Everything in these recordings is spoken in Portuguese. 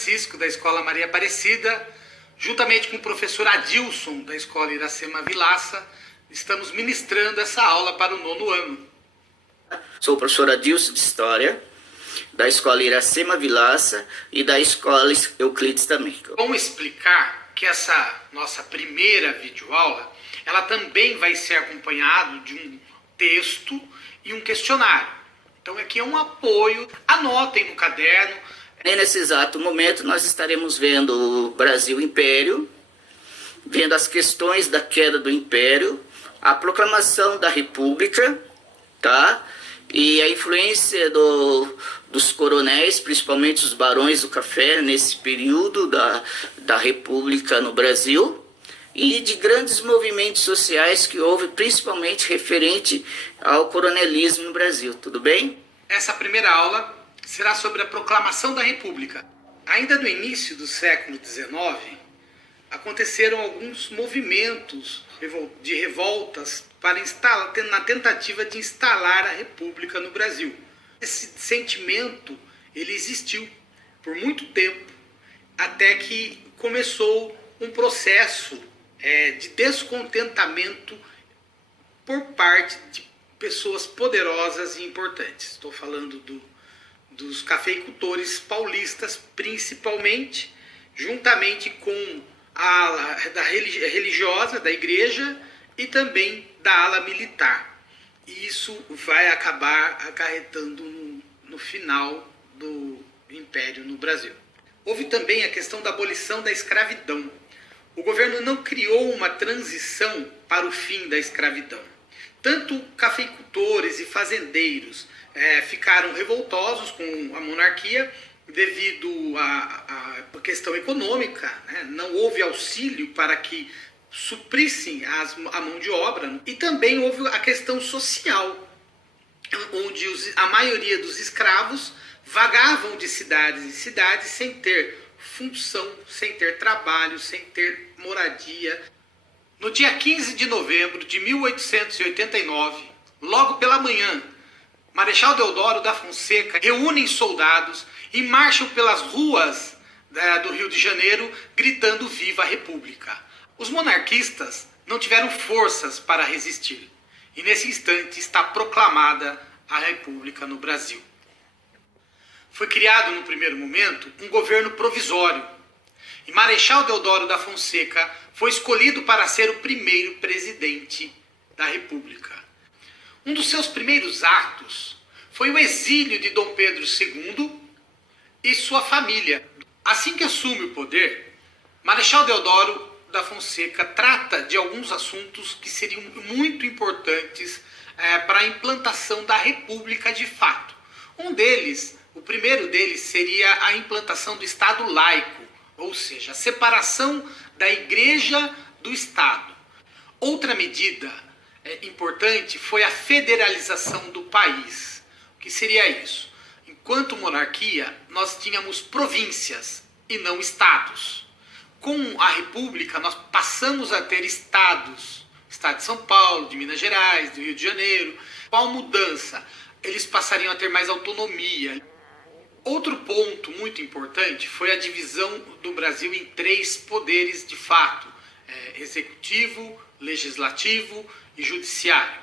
Francisco, da Escola Maria Aparecida, juntamente com o professor Adilson, da Escola Iracema Vilaça, estamos ministrando essa aula para o 9º ano. Sou o professor Adilson de História, da Escola Iracema Vilaça e da Escola Euclides também. Vamos explicar que essa nossa primeira videoaula, ela também vai ser acompanhada de um texto e um questionário. Então aqui é um apoio, anotem no caderno. Nesse exato momento nós estaremos vendo o Brasil Império, vendo as questões da queda do Império, a proclamação da República, tá? E a influência dos coronéis, principalmente os barões do café, nesse período da República no Brasil, e de grandes movimentos sociais que houve, principalmente referente ao coronelismo no Brasil. Tudo bem? Essa primeira aula será sobre a proclamação da República. Ainda no início do século XIX, aconteceram alguns movimentos de revoltas na tentativa de instalar a República no Brasil. Esse sentimento ele existiu por muito tempo, até que começou um processo de descontentamento por parte de pessoas poderosas e importantes. Estou falando dos cafeicultores paulistas, principalmente, juntamente com a ala religiosa, da igreja, e também da ala militar. E isso vai acabar acarretando no final do Império no Brasil. Houve também a questão da abolição da escravidão. O governo não criou uma transição para o fim da escravidão. Tanto cafeicultores e fazendeiros ficaram revoltosos com a monarquia devido à questão econômica, né? Não houve auxílio para que suprissem a mão de obra, e também houve a questão social, onde a maioria dos escravos vagavam de cidades em cidades sem ter função, sem ter trabalho, sem ter moradia. No dia 15 de novembro de 1889, logo pela manhã, Marechal Deodoro da Fonseca reúne soldados e marcham pelas ruas do Rio de Janeiro gritando "Viva a República!". Os monarquistas não tiveram forças para resistir, e nesse instante está proclamada a República no Brasil. Foi criado no primeiro momento um governo provisório, e Marechal Deodoro da Fonseca foi escolhido para ser o primeiro presidente da República. Um dos seus primeiros atos foi o exílio de Dom Pedro II e sua família. Assim que assume o poder, Marechal Deodoro da Fonseca trata de alguns assuntos que seriam muito importantes para a implantação da República de fato. O primeiro deles seria a implantação do Estado laico, ou seja, a separação da Igreja do Estado. Outra medida importante foi a federalização do país. O que seria isso? Enquanto monarquia, nós tínhamos províncias e não estados. Com a República, nós passamos a ter estados. Estado de São Paulo, de Minas Gerais, do Rio de Janeiro. Qual mudança? Eles passariam a ter mais autonomia. Outro ponto muito importante foi a divisão do Brasil em 3 poderes de fato: executivo, legislativo e judiciário.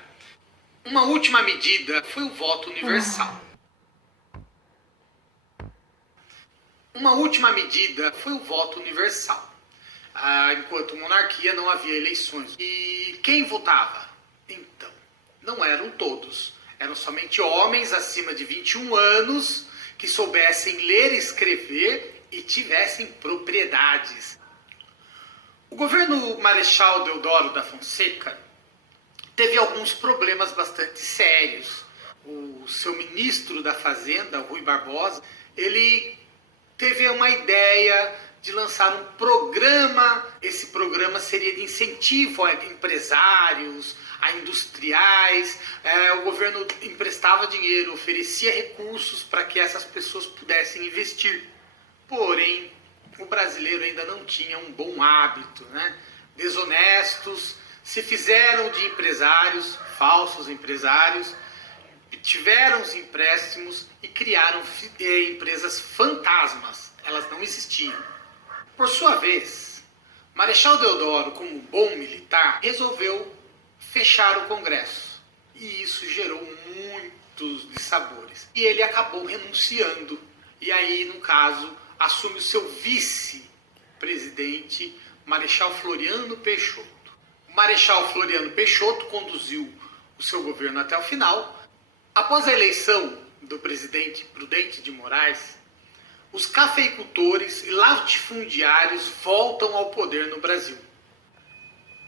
Uma última medida foi o voto universal. Enquanto monarquia não havia eleições. E quem votava? Então, não eram todos. Eram somente homens acima de 21 anos que soubessem ler e escrever e tivessem propriedades. O governo Marechal Deodoro da Fonseca teve alguns problemas bastante sérios. O seu ministro da Fazenda, Rui Barbosa, ele teve uma ideia de lançar um programa. Esse programa seria de incentivo a empresários, a industriais. O governo emprestava dinheiro, oferecia recursos para que essas pessoas pudessem investir. Porém, o brasileiro ainda não tinha um bom hábito, né? Desonestos, se fizeram de empresários, falsos empresários, tiveram os empréstimos e criaram empresas fantasmas. elas não existiam. Por sua vez, Marechal Deodoro, como bom militar, resolveu fechar o Congresso. E isso gerou muitos dissabores. E ele acabou renunciando. E aí, no caso, assume o seu vice-presidente, Marechal Floriano Peixoto. O Marechal Floriano Peixoto conduziu o seu governo até o final. Após a eleição do presidente Prudente de Moraes, os cafeicultores e latifundiários voltam ao poder no Brasil.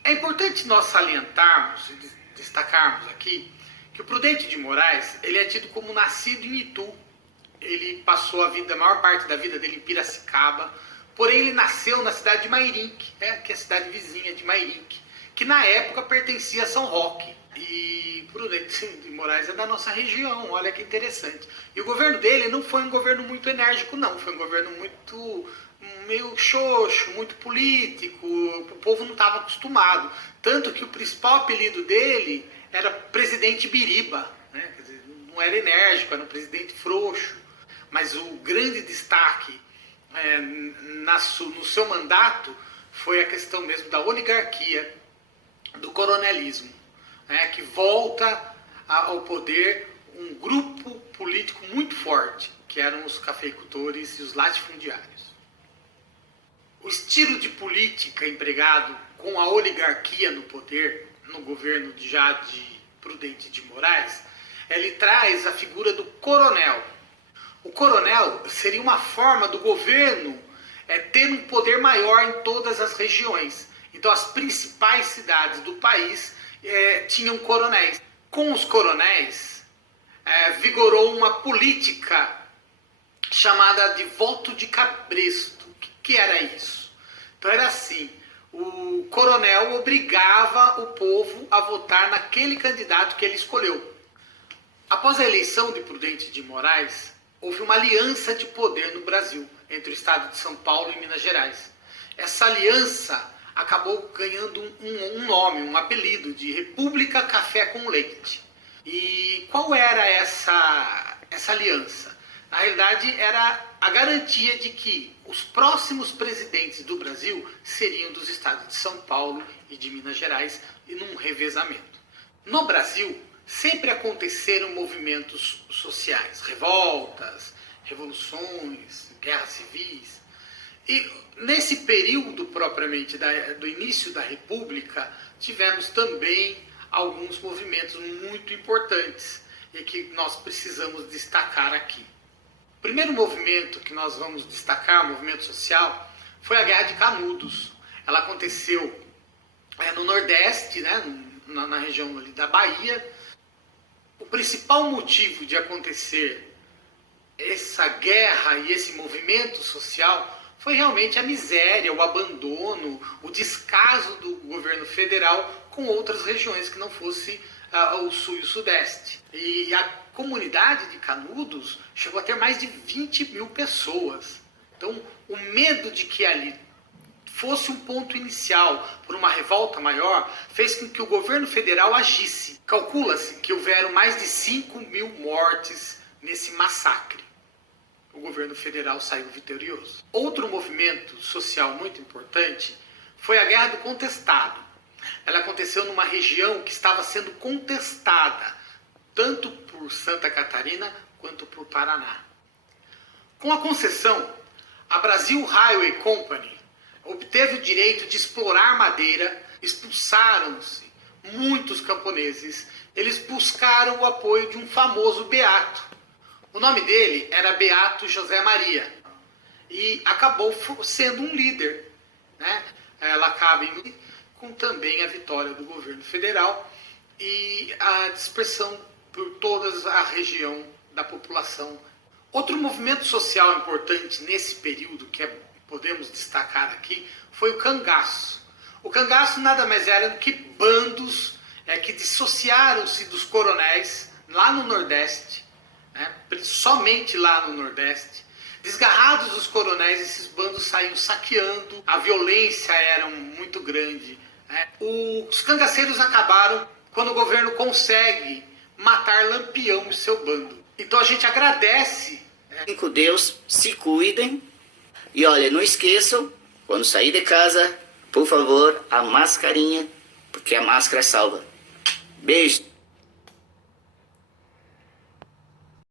É importante nós salientarmos e destacarmos aqui que o Prudente de Moraes ele é tido como nascido em Itu. Ele passou a maior parte da vida dele em Piracicaba, porém ele nasceu na cidade de Mairinque, que é a cidade vizinha de Mairinque, que na época pertencia a São Roque. E Prudente de Moraes é da nossa região, olha que interessante. E o governo dele não foi um governo muito enérgico, não. Foi um governo meio xoxo, muito político. O povo não estava acostumado. Tanto que o principal apelido dele era Presidente Biriba, né? Quer dizer, não era enérgico, era um presidente frouxo. Mas o grande destaque no seu mandato foi a questão mesmo da oligarquia, do coronelismo. Que volta ao poder um grupo político muito forte, que eram os cafeicultores e os latifundiários. O estilo de política empregado com a oligarquia no poder, no governo de Prudente de Moraes, ele traz a figura do coronel. O coronel seria uma forma do governo ter um poder maior em todas as regiões. Então as principais cidades do país tinham coronéis. Com os coronéis, vigorou uma política chamada de voto de cabresto. O que era isso? Então era assim, o coronel obrigava o povo a votar naquele candidato que ele escolheu. Após a eleição de Prudente de Moraes, houve uma aliança de poder no Brasil, entre o estado de São Paulo e Minas Gerais. Essa aliança acabou ganhando um nome, um apelido de República Café com Leite. E qual era essa aliança? Na realidade, era a garantia de que os próximos presidentes do Brasil seriam dos estados de São Paulo e de Minas Gerais, e num revezamento. No Brasil, sempre aconteceram movimentos sociais, revoltas, revoluções, guerras civis. E nesse período propriamente do início da República, tivemos também alguns movimentos muito importantes e que nós precisamos destacar aqui. O primeiro movimento que nós vamos destacar, o movimento social, foi a Guerra de Canudos. Ela aconteceu no Nordeste, na região ali da Bahia. O principal motivo de acontecer essa guerra e esse movimento social foi realmente a miséria, o abandono, o descaso do governo federal com outras regiões que não fosse o Sul e o Sudeste. E a comunidade de Canudos chegou a ter mais de 20 mil pessoas. Então, o medo de que ali fosse um ponto inicial por uma revolta maior fez com que o governo federal agisse. Calcula-se que houveram mais de 5 mil mortes nesse massacre. O governo federal saiu vitorioso. Outro movimento social muito importante foi a Guerra do Contestado. Ela aconteceu numa região que estava sendo contestada, tanto por Santa Catarina quanto por Paraná. Com a concessão, a Brazil Highway Company obteve o direito de explorar madeira, expulsaram-se muitos camponeses. Eles buscaram o apoio de um famoso beato. O nome dele era Beato José Maria e acabou sendo um líder. Ela acaba com também a vitória do governo federal e a dispersão por toda a região da população. Outro movimento social importante nesse período que podemos destacar aqui foi o cangaço. O cangaço nada mais era do que bandos que dissociaram-se dos coronéis lá no Nordeste, somente lá no Nordeste. Desgarrados dos coronéis, esses bandos saíam saqueando, a violência era muito grande. Os cangaceiros acabaram quando o governo consegue matar Lampião e seu bando. Então a gente agradece. Com Deus, se cuidem, E olha, não esqueçam, quando sair de casa, por favor, a mascarinha, porque a máscara salva. Beijo.